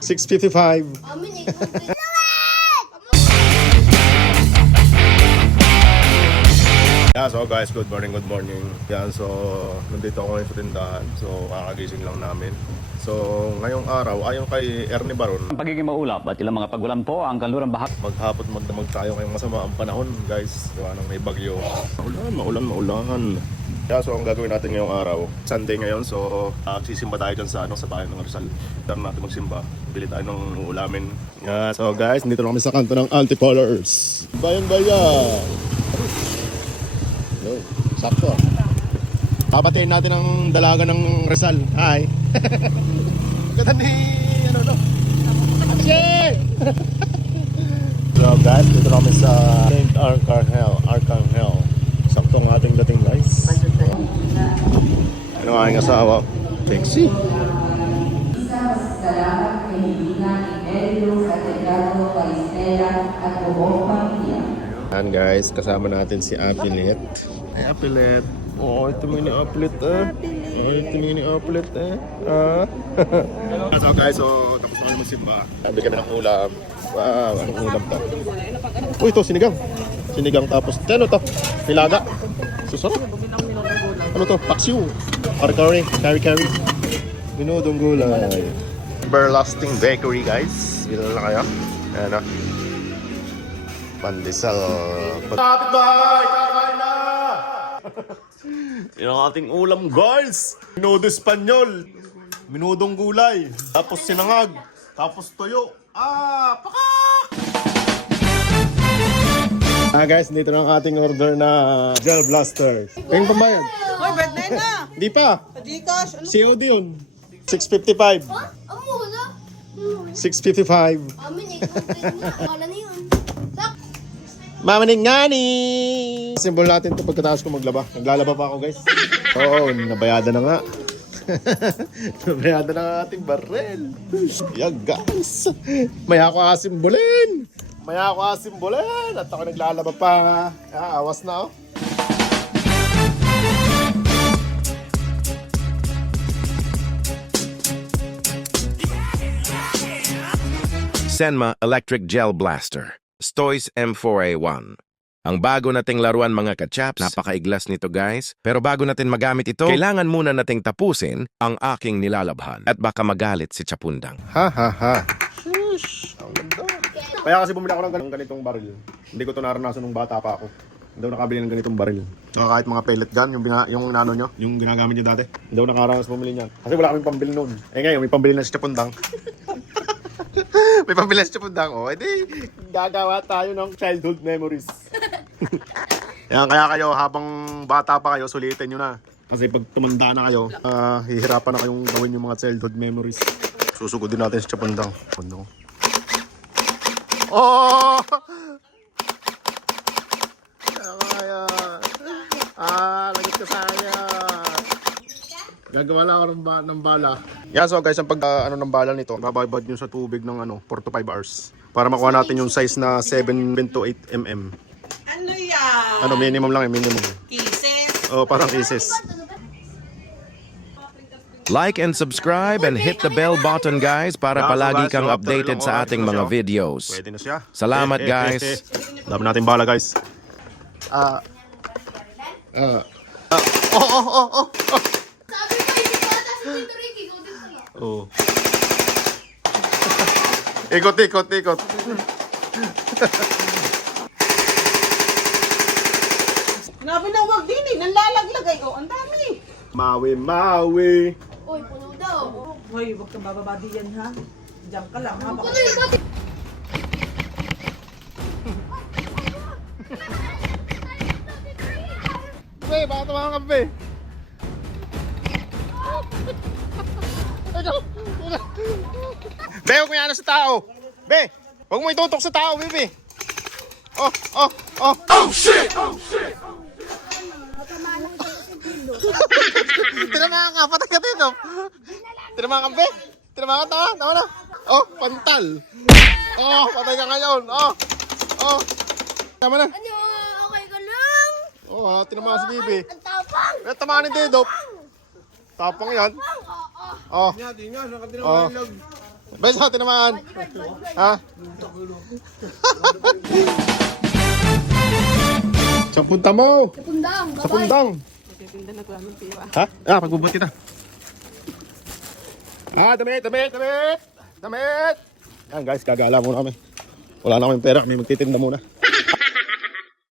6:55. Yeah, so guys, good morning. Yan, so nandito ako ngayon sa tindahan. So kakagising lang namin. So ngayong araw, ayon kay Ernie Baron, Ang pagiging maulap at ilang mga pagulan po ang kanlurang bahag. maghapon magdamag tayo ngayong masama ang panahon, guys. Gawa ng may bagyo. Maulan. Yeah, so ang gagawin natin ngayong araw, Sunday ngayon, so magsisimba tayo dyan sa bahay ng Rizal. Tara natin magsimba. Bili tayo ng ulamin. Yeah, so guys, nandito na kami sa kanto ng Antipolars. Bayan. No, sakto. Papatiin natin ang dalaga ng Rizal. Hi. Ganda ni Shit! So guys, dito kami sa St. Arcangel. Sakto ang ating dating, guys. Ano ang aking asawa? Sexy. Yan guys, kasama natin si Apilet. Ay, Apilet. Oh, ito mini Apilet So guys, so tapos na kami magsimba. Sabi kami ng ulam. Wow, anong ulam to? Uy, ito, sinigang. Sinigang tapos, ano to? Nilaga. Susarap. Ano to? Paksiw. Kari. Minudong gulay. Everlasting Bakery, guys. Bilal na kayo. Ayan na. Pandesal. Kapit bahay! Kakain na! Yan ang ating ulam, guys! Minudo Espanyol. Minudong gulay. Tapos sinangag. Tapos toyo. Paka! Guys, dito na ang ating order na gel blaster. Kayong pambayad? Hoy, birthday na! Di pa. Sa Gcash, ano? COD yun. 655. Ha? Ang muna? 655. Amin, ikaw na. Wala na yun. Sak! Mamaning ngani! Simbol natin ito pagkatapos ko maglaba. Naglalaba pa ako, guys. Oo, nabayada na nga. Nabayada na nga ating barrel. Yeah, guys. Maya ako asimbolin. At ako naglalaba pa. Awas na, oh. Senma Electric Gel Blaster, Stoys M4A1. Ang bago nating laruan mga kachaps, napakaiglas nito guys. Pero bago natin magamit ito, kailangan muna nating tapusin ang aking nilalabhan. At baka magalit si Chapundang. Ha. Shush! Ang ganda. Kaya kasi bumili ako ng ganitong baril. Hindi ko ito naranasan nung bata pa ako. Hindi ako nakabili ng ganitong baril. Kahit mga pellet gun, yung nano nyo, yung ginagamit nyo dati. Hindi ako nakaranas bumili niyan. Kasi wala kaming pambili noon. Ngayon, may pambili na si Chapundang. May pambili na si Chapundang. Edi, gagawa tayo ng childhood memories. Yan, kaya kayo, habang bata pa kayo, sulitin nyo na. Kasi pag tumanda na kayo, hihirapan na kayong gawin yung mga childhood memories. Susugod din natin si Chapundang. Oh! Kaya. Lagot ka saya. Gagawa na ako ng bala. Yeah, so guys, ang ng bala nito, bababad nyo sa tubig ng 4 to 5 hours. Para makuha natin yung size na 7 to 8 mm. Ano yan? Minimum lang minimum. Kisses? Oh, parang kisses. Like and subscribe and hit the bell button guys para palagi kang updated sa ating mga videos. Pwede na siya. Salamat guys. Dami natin bala guys. Oh. Sabi ko, hindi ko ata si Tito Ricky. Ikaw din pala. Oh. Ikot. Sinabi na huwag din eh. Nanlalaglag oh. Ang dami. Mawi. Uy, puno daw. Hoy, huwag kang bababa diyan ha. Diyan ka lang ha. Puno yung bati. Be, baka tumakan ka, be. Be, huwag mo yan sa tao. Be, huwag mo itutok sa tao, be. Oh. Oh, shit! Tinamaan ka, patay ka dito. Tinamaan ka, be. Tinamaan ka, tama na. Oh, pantal. Oh, patay ka ngayon. Oh. Tama na. Ano, okay ka lang? Oh, tinamaan si Bibi. Ang tapang. Tamaan ni Dedop. Tapang yan. Oh. Tingnan, nakatira Oh. ng log. Bay sa atin naman. Ha? Sa punta mo. Pundang, Sa pundang. Ha? Ah, pagbubot kita. Damit. Yan guys, gagala muna kami. Wala na kaming pera, kami magtitinda muna.